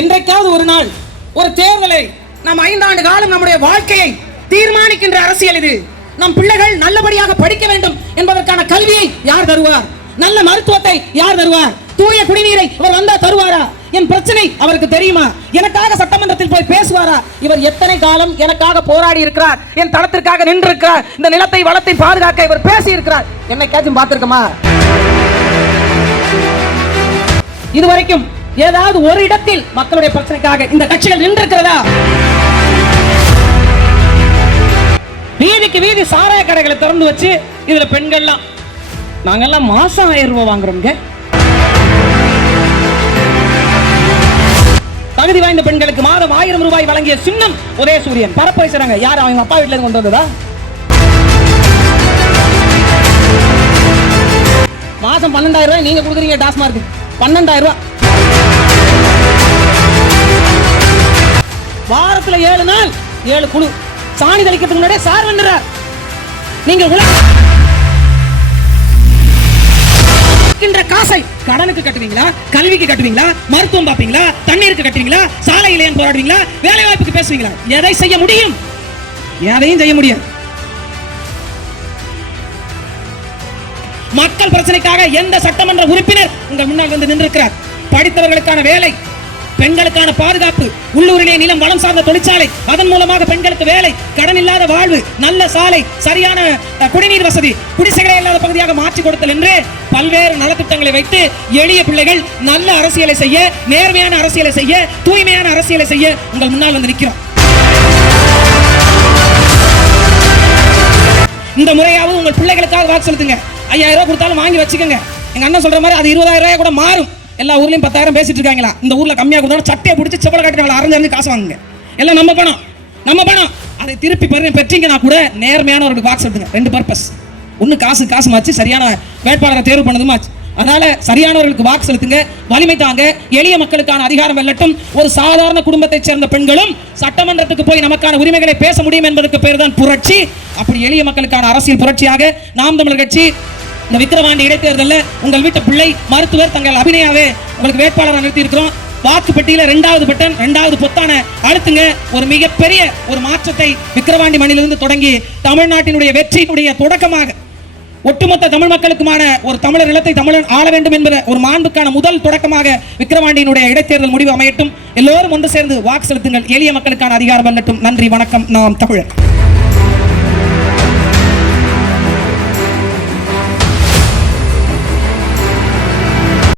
இன்றைக்காவது ஒரு நாள் ஒரு தேர்தலை நாம் 5 ஆண்டு காலம் நம்முடைய வாழ்க்கையை தீர்மானிக்கின்ற அரசியல் இது. நம் பிள்ளைகள் நல்லபடியாக படிக்க வேண்டும் என்பதற்கான கல்வியை யார் தருவார்? நல்ல மருத்துவத்தை யார் தருவார்? தூய குடிநீரை இவர் வந்தா தருவாரா? என் பிரச்சனை அவருக்கு தெரியுமா? எனக்காக சட்டமன்றத்தில் போய் பேசுவாரா? இவர் எத்தனை காலம் எனக்காக போராடி இருக்கிறார், என் தளத்திற்காக நின்று இருக்கிறார், இந்த நிலத்தை வளத்தை பாதுகாக்க இவர் பேசி இருக்கிறார். என்னைக்காச்சும் பார்த்திருக்கமா? இதுவரைக்கும் ஏதாவது ஒரு இடத்தில் மக்களுடைய பிரச்சனைக்காக இந்த கட்சிகள் நின்றிருக்கிறதா? வீதிக்கு வீதி சாராய கடைகளை திறந்து வச்சு இதுல பெண்கள்லாம் நாங்கெல்லாம் மாசம் 1000 ரூபாய் வாங்குறோங்க. தகுதி வாய்ந்த பெண்களுக்கு மாதம் 1000 ரூபாய் வழங்கிய சின்னம் உதயசூரியன் பரப்புரை செய்றாங்க. யார்? அவங்க அப்பா வீட்டுல இருந்து கொண்டு வந்ததா? மாசம் 12000 ரூபாய் நீங்க கொடுக்குறீங்க. டாஸ்மார்க் 12000 ரூபாய். வாரத்துல 7 நாள் 7 குழு சாணி தெளிக்கிறதுக்கு முன்னாடியே சார் வந்துறார். நீங்க காசை கடனுக்கு கட்டுவீங்களா, கல்விக்கு கட்டுவீங்களா, மருத்துவம் பார்ப்பீங்களா, தண்ணீருக்கு கட்டுவீங்களா, சாலையில ஏன் போராடுவீங்களா, வேலை வாய்ப்புக்கு பேசுவீங்களா? எதை செய்ய முடியும்? எதையும் செய்ய முடியாது. மக்கள் பிரச்சனைக்காக எந்த சட்டமன்ற உறுப்பினர் உங்கள் முன்னால் வந்து நின்றிருக்கிறார்? படித்தவர்களுக்கான வேலை, பெண்களுக்கான பாதுகாப்பு, உள்ளூரிலே நிலம் வளம் சார்ந்த தொழிற்சாலை, அதன் மூலமாக பெண்களுக்கு வேலை, கடன் இல்லாத வாழ்வு, நல்ல சாலை, சரியான குடிநீர் வசதி, குடிசைகளே இல்லாத பகுதியாக மாற்றி கொடுத்தல் என்று பல்வேறு நலத்திட்டங்களை வைத்து எளிய பிள்ளைகள் நல்ல அரசியலை செய்ய, நேர்மையான அரசியலை செய்ய, தூய்மையான அரசியலை செய்ய உங்கள் முன்னால் வந்து நிற்கிறோம். இந்த முறையாவது உங்கள் பிள்ளைகளுக்காக வாக்கு செலுத்துங்க. 5000 ரூபாய் கொடுத்தாலும் வாங்கி வச்சுக்கோங்க. எங்க அண்ணன் சொல்ற மாதிரி அது 20000 ரூபாய் கூட மாறும். எல்லா ஊர்லயும் 10000 பேசிட்டு இருக்காங்களா? இந்த ஊர்ல கம்மியா கொடுத்தா சட்டையை பிடிச்சி செப்பல காட்டுறவங்களை அரைஞ்சு காசு வாங்குங்க. எல்லாம் நம்ம பணம் அதை திருப்பி பெற்றீங்கன்னா கூட நேர்மையானவர்களுக்கு வாக்கு செலுத்துங்க. 2 பர்பஸ். ஒன்று காசு மாச்சு, சரியான வேட்பாளரை தேர்வு பண்ணதுமாச்சு. அதனால சரியானவர்களுக்கு வாக்கு செலுத்துங்க, வலிமை தாங்க, எளிய மக்களுக்கான அதிகாரம் வெல்லட்டும். ஒரு சாதாரண குடும்பத்தைச் சேர்ந்த பெண்களும் சட்டமன்றத்துக்கு போய் நமக்கான உரிமைகளை பேச முடியும் என்பதற்கு பேர் தான் புரட்சி. அப்படி எளிய மக்களுக்கான அரசியல் புரட்சியாக நாம் தமிழர் கட்சி இந்த விக்கிரவாண்டி இடைத்தேர்தலில் உங்கள் வீட்டு பிள்ளை மருத்துவர் தங்கள் அபிநயாவே உங்களுக்கு வேட்பாளராக நிறுத்தி இருக்கிறோம். வாக்கு பெட்டியில 2வது பட்டன், 2வது பொத்தான அழுத்துங்க. ஒரு மிகப்பெரிய ஒரு மாற்றத்தை விக்கிரவாண்டி மண்ணிலிருந்து தொடங்கி தமிழ்நாட்டினுடைய வெற்றியினுடைய தொடக்கமாக ஒட்டுமொத்த தமிழ் மக்களுக்குமான ஒரு தமிழர் நிலத்தை தமிழன் ஆள வேண்டும் என்கிற ஒரு மாண்புக்கான முதல் தொடக்கமாக விக்கிரவாண்டியினுடைய இடைத்தேர்தல் முடிவு அமையட்டும். எல்லோரும் ஒன்று சேர்ந்து வாக்கு செலுத்துங்கள். எளிய மக்களுக்கான அதிகாரம் வெல்லட்டும். நன்றி, வணக்கம். நாம் தமிழர்.